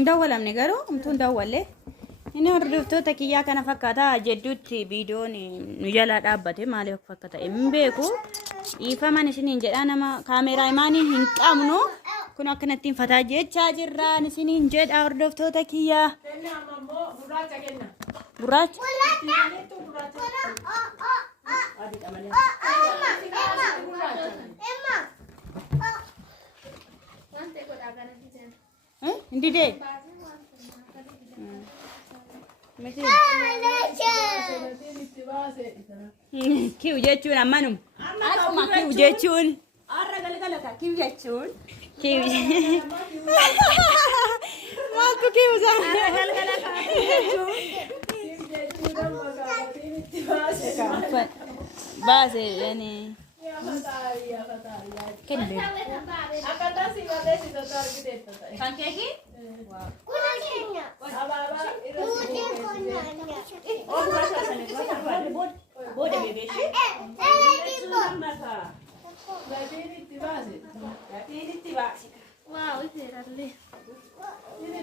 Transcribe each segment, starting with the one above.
Ndawwalam ne garuu umtuun dawwalle inni hordoftoota kiyyaa kana fakkaata jedhutti viidiyoon nu jalaa dhaabbate maaliif fakkaata hin beeku ifaman isiniin jedha nama kaameeraa imaanii hin qabnu kun akkanatti hin fataa jechaa jirraan isiniin jedha hordoftoota kiyyaa gurraacha hindi deh kiu jechuun ammanum akkuma kiu jechuun arra galgala ka kiu jechuun kiu maaltu kiu san arra galgala ka jechuun base yani kende akata singale sito target pancake kuna kenya ababa oh rasa sane bode bebe shi gatini tibasi wow itu ralle ini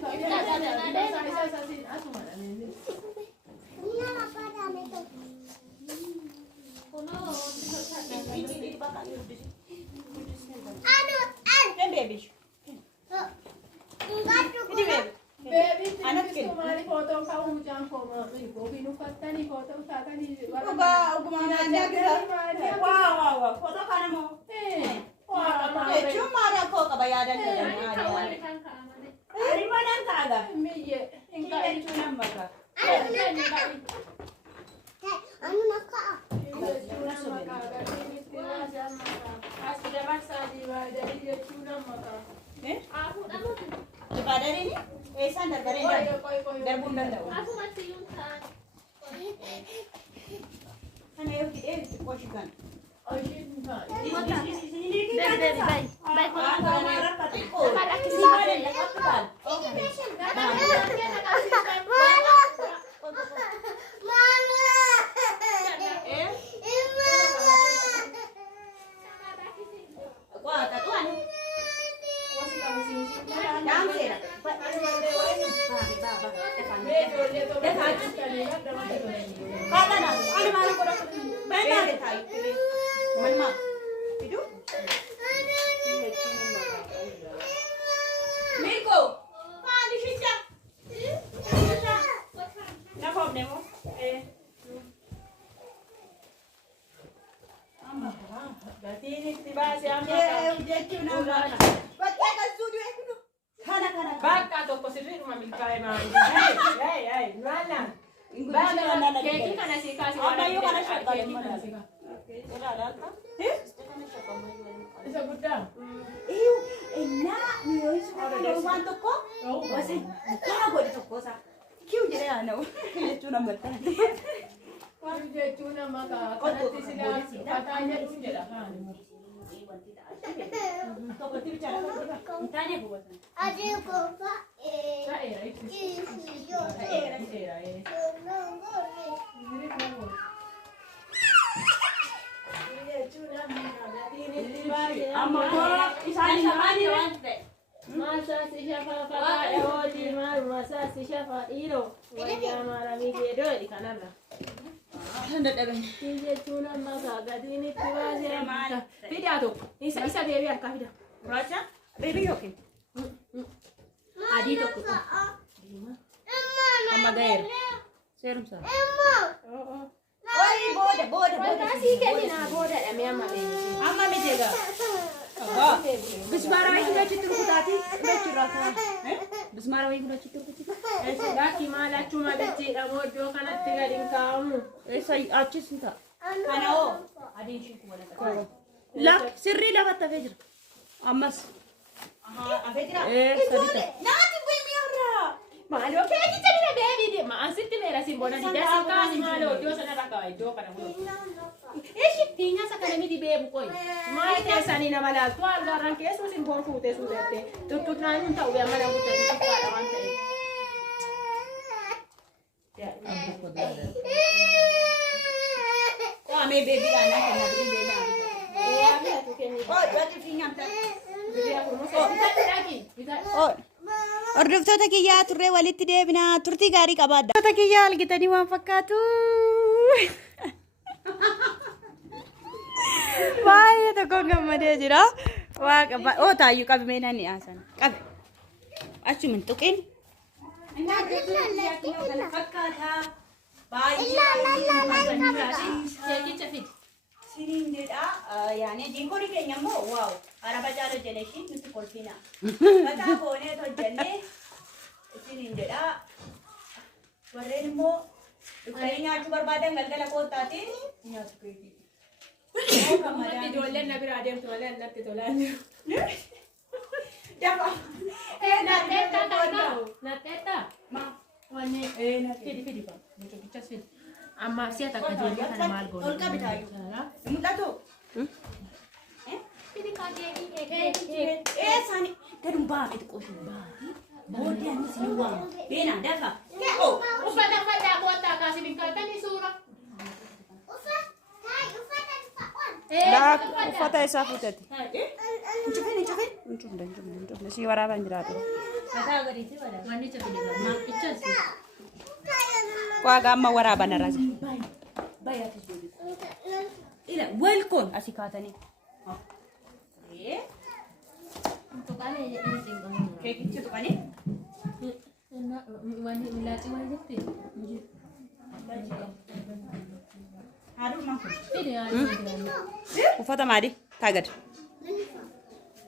Hordoftoota kiyyaa turree walitti deebinaa turtii gaarii qabaadha. Hordoftoota kiyyaa argitanii waan fakkaatu. Baay'ee tokko gammadee jira. Waaqa oo taayyuu qabamee nani aasan qabe. Achuma hin tuqin. Fakkaata. Baay'ee. Sinin jedha yaani diinkorii keenya immoo waaw araba jaalo jedhanii nuti kolfina. Mataa boonee hojjannee sinin jedha warreen immoo dhufanii nyaachuu barbaadan galgala koottaatiin nyaatu keetii. Ijoolleen na biraa deemtu malee natti tolaan. Dafa. Natteetta. Wanni fidi ba. Mucaa fidi. Amma siya takka ijoollee kana maal goone? Ol qabitaayu. Mul'atu. Fidi kaatee. Sani gadum baafee xiqqootu baafee. Booddee anis ni waamu. Beenaa dafa. Uffata boottaa kaasii binkaatanii suura. Uffata isaa fuutati. Hincuufne si waraabaan jiraatu. Waaqa amma waraaban arrasa. Welcome asii kaatanii. Keekichi tuqanii. Uffata maali? Taagad.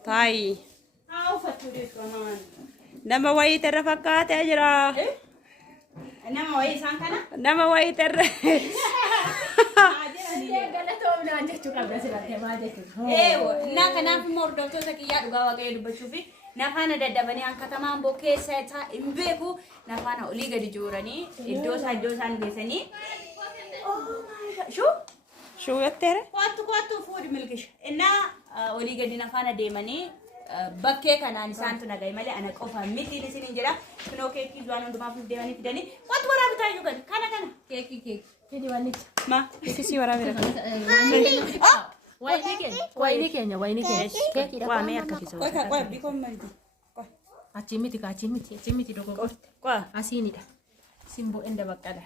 Taayi. Nama wayii irra fakkaatee jira. Nama wayii isaan kana? Nama wayii irra. Na kanaaf immoo hordoftoota kiyyaa dhugaa waaqayyo dubbachuufi nafaana daddabanii hankatamaan bokkeessa isaa hin beeku nafaana olii gadi jooranii iddoo isaan geessanii. Shuu yatteere? Qo'attu fuudhi milkisha. Innaa olii gadi nafaana deemanii bakkee kanaan isaantu nagaye malee ana qofa mitiin isin jedha. Kunoo keekii waan hundumaaf deemanii fidanii qo'attu waraabitaa iyyuu gadi kana. Keekii. Fidi wannichi. Ma keekii si waraabira. Wayini keenya. Keekii waamee harka keessa. Qo'a bikoon malti. Achi miti dogo. Qo'a. Asiinidha. Simboo enda baqqala.